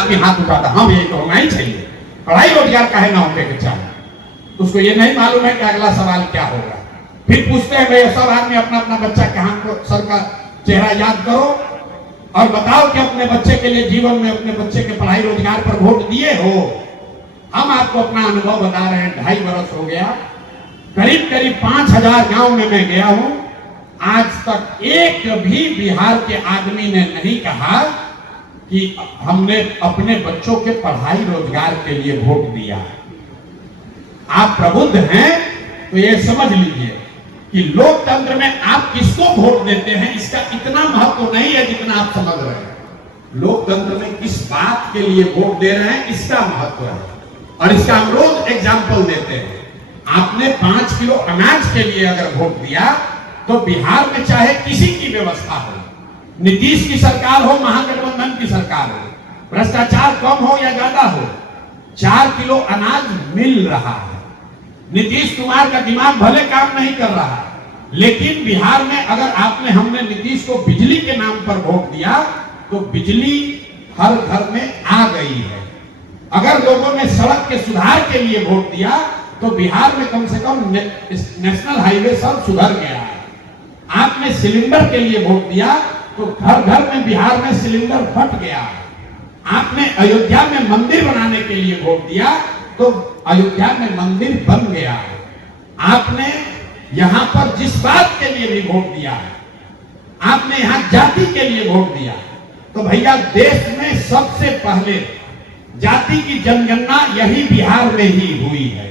आदमी हाथ उठाता, हम यही तो होना ही चाहिए, पढ़ाई रोजगार काहे ना होने के चाहिए। उसको ये नहीं मालूम है कि अगला सवाल क्या होगा। फिर पूछते हैं भाई सब आदमी अपना अपना बच्चा कहाँ को सर का चेहरा याद करो और बताओ कि अपने बच्चे के लिए जीवन में अपने बच्चे के पढ़ाई रोजगार पर वोट दिए हो। हम आपको अपना अनुभव बता रहे हैं, 2.5 वर्ष हो गया, करीब करीब 5000 गांव में मैं गया हूं, आज तक एक भी बिहार के आदमी ने नहीं कहा कि हमने अपने बच्चों के पढ़ाई रोजगार के लिए वोट दिया। आप प्रबुद्ध हैं तो ये समझ लीजिए कि लोकतंत्र में आप किसको वोट देते हैं इसका इतना महत्व नहीं है जितना आप समझ रहे हैं। लोकतंत्र में किस बात के लिए वोट दे रहे हैं इसका महत्व है, और इसका हम रोज एग्जाम्पल देते हैं। आपने 5 किलो अनाज के लिए अगर वोट दिया तो बिहार में चाहे किसी की व्यवस्था हो, नीतीश की सरकार हो, महागठबंधन की सरकार हो, भ्रष्टाचार कम हो या ज्यादा हो, 4 किलो अनाज मिल रहा है। नीतीश कुमार का दिमाग भले काम नहीं कर रहा है, लेकिन बिहार में अगर हमने नीतीश को बिजली के नाम पर वोट दिया तो बिजली हर घर में आ गई है। अगर लोगों ने सड़क के सुधार के लिए वोट दिया तो बिहार में कम से कम नेशनल हाईवे सब सुधर गया है। आपने सिलेंडर के लिए वोट दिया तो घर घर में बिहार में सिलेंडर फट गया है। आपने अयोध्या में मंदिर बनाने के लिए वोट दिया तो अयोध्या में मंदिर बन गया है। आपने यहां पर जिस बात के लिए भी वोट दिया है, आपने यहां जाति के लिए वोट दिया तो भैया देश में सबसे पहले जाति की जनगणना यही बिहार में ही हुई है।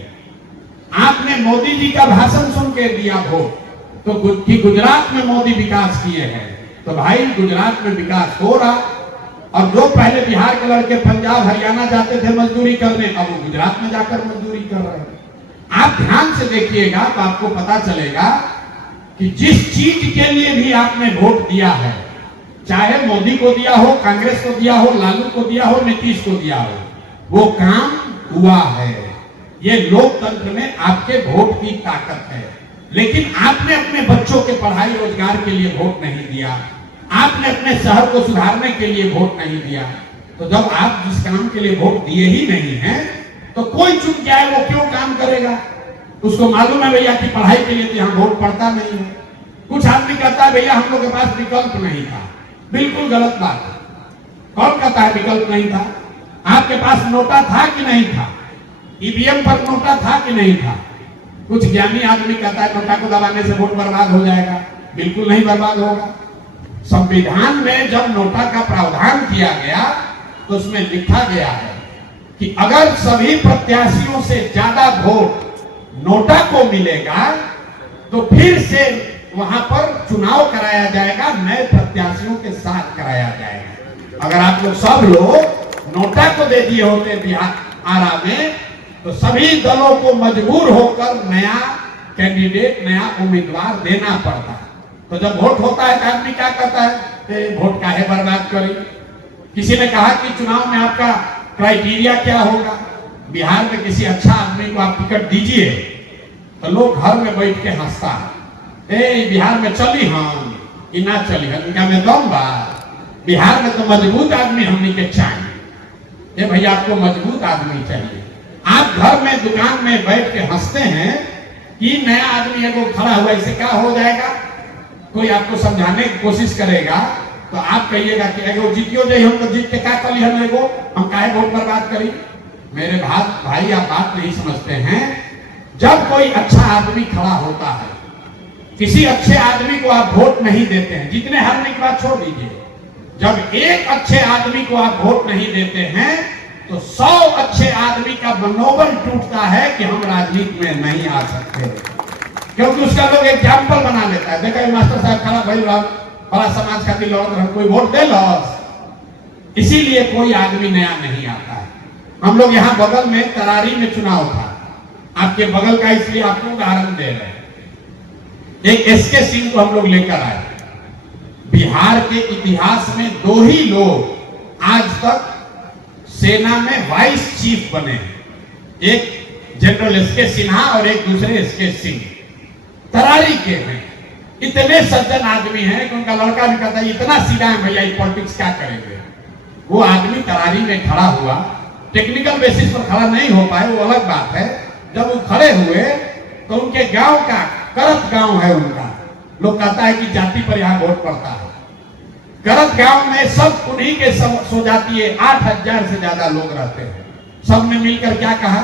आपने मोदी जी का भाषण सुन के दिया वोट तो कि गुजरात में मोदी विकास किए हैं, तो भाई गुजरात में विकास हो रहा, और जो पहले बिहार के लड़के पंजाब हरियाणा जाते थे मजदूरी करने, अब वो गुजरात में जाकर मजदूरी कर रहे हैं। आप ध्यान से देखिएगा तो आपको पता चलेगा कि जिस चीज के लिए भी आपने वोट दिया है, चाहे मोदी को दिया हो, कांग्रेस को दिया हो, लालू को दिया हो, नीतीश को दिया हो, वो काम हुआ है। ये लोकतंत्र में आपके वोट की ताकत है। लेकिन आपने अपने बच्चों के पढ़ाई रोजगार के लिए वोट नहीं दिया, आपने अपने शहर को सुधारने के लिए वोट नहीं दिया, तो जब आप जिस काम के लिए वोट दिए ही नहीं है तो कोई चुप जाए वो क्यों काम करेगा। उसको मालूम है भैया कि पढ़ाई के लिए तो यहाँ वोट पड़ता नहीं है। कुछ आदमी कहता है भैया हम लोग के पास विकल्प नहीं था, बिल्कुल गलत बात है। कौन कहता है विकल्प नहीं था? आपके पास नोटा था कि नहीं था? ईवीएम पर नोटा था कि नहीं था? कुछ ज्ञानी आदमी कहता है नोटा को दबाने से वोट बर्बाद हो जाएगा, बिल्कुल नहीं बर्बाद होगा। संविधान में जब नोटा का प्रावधान किया गया तो उसमें लिखा गया है कि अगर सभी प्रत्याशियों से ज्यादा वोट नोटा को मिलेगा तो फिर से वहां पर चुनाव कराया जाएगा, नए प्रत्याशियों के साथ कराया जाएगा। अगर आप लोग सब लोग नोटा को दे दिए होते बिहार आरा में तो सभी दलों को मजबूर होकर नया कैंडिडेट, नया उम्मीदवार देना पड़ता है। तो जब वोट होता है तो आदमी क्या करता है, वोट काहे बर्बाद करें। किसी ने कहा कि चुनाव में आपका क्राइटेरिया क्या होगा, बिहार में किसी अच्छा आदमी को आप टिकट दीजिए तो लोग घर में बैठ के हंसता है, बिहार में चली हम कि ना चली हम, इनका में दम बा, बिहार में तो मजबूत आदमी हमनी के चाहिए। ये भैया आपको मजबूत आदमी चाहिए। आप घर में दुकान में बैठ के हंसते हैं कि नया आदमी है वो खड़ा हुआ, इससे क्या हो जाएगा। कोई आपको समझाने की कोशिश करेगा तो आप कहिएगा कि एगो जीतियो जाए, हम तो जीत के क्या करी हम एगो, हम काहे वोट बर्बाद करी। मेरे भाई आप बात नहीं समझते हैं। जब कोई अच्छा आदमी खड़ा होता है, किसी अच्छे आदमी को आप वोट नहीं देते हैं, जितने हारने की बात छोड़ दीजिए, जब एक अच्छे आदमी को आप वोट नहीं देते हैं तो 100 अच्छे आदमी का मनोबल टूटता है कि हम राजनीति में नहीं आ सकते, क्योंकि उसका लोग एग्जाम्पल बना लेता है। देखा मास्टर साहब खड़ा भाई बड़ा समाज खातिर लड़त रहे, कोई वोट दे लो, इसीलिए कोई आदमी नया नहीं आता है। हम लोग यहाँ बगल में तरारी में चुनाव था, आपके बगल का, इसलिए आपको उदाहरण दे रहे हैं। एक एसके सिंह को हम लोग लेकर आए। बिहार के इतिहास में 2 ही लोग आज तक सेना में वाइस चीफ बने हैं, एक जनरल एसके सिन्हा और एक दूसरे एसके सिंह, तरारी के हैं। इतने सज्जन आदमी हैं कि उनका लड़का भी कहता है इतना सीधा है भैया, पॉलिटिक्स क्या करेंगे। वो आदमी तरारी में खड़ा हुआ, टेक्निकल बेसिस पर खड़ा नहीं हो पाए वो अलग बात है। जब वो खड़े हुए तो उनके गांव का, करत गांव है उनका, लोग कहता है कि जाति पर यहाँ वोट पड़ता है। करत गांव में सब उन्हीं के सो जाती है, 8,000 से ज्यादा लोग रहते हैं। सबने मिलकर क्या कहा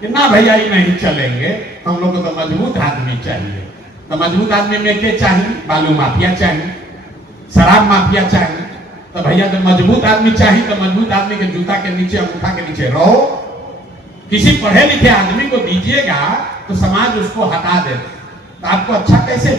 कि ना भैया ये नहीं चलेंगे, हम लोग को तो मजबूत आदमी चाहिए। तो मजबूत आदमी में क्या चाहिए? बालू माफिया चाहिए, शराब माफिया चाहिए। तो भैया जब मजबूत आदमी चाहिए तो मजबूत आदमी के जूता के नीचे, अंगूठा के नीचे रहो। किसी पढ़े लिखे आदमी को दीजिएगा तो समाज उसको हटा दे, तो आपको अच्छा कैसे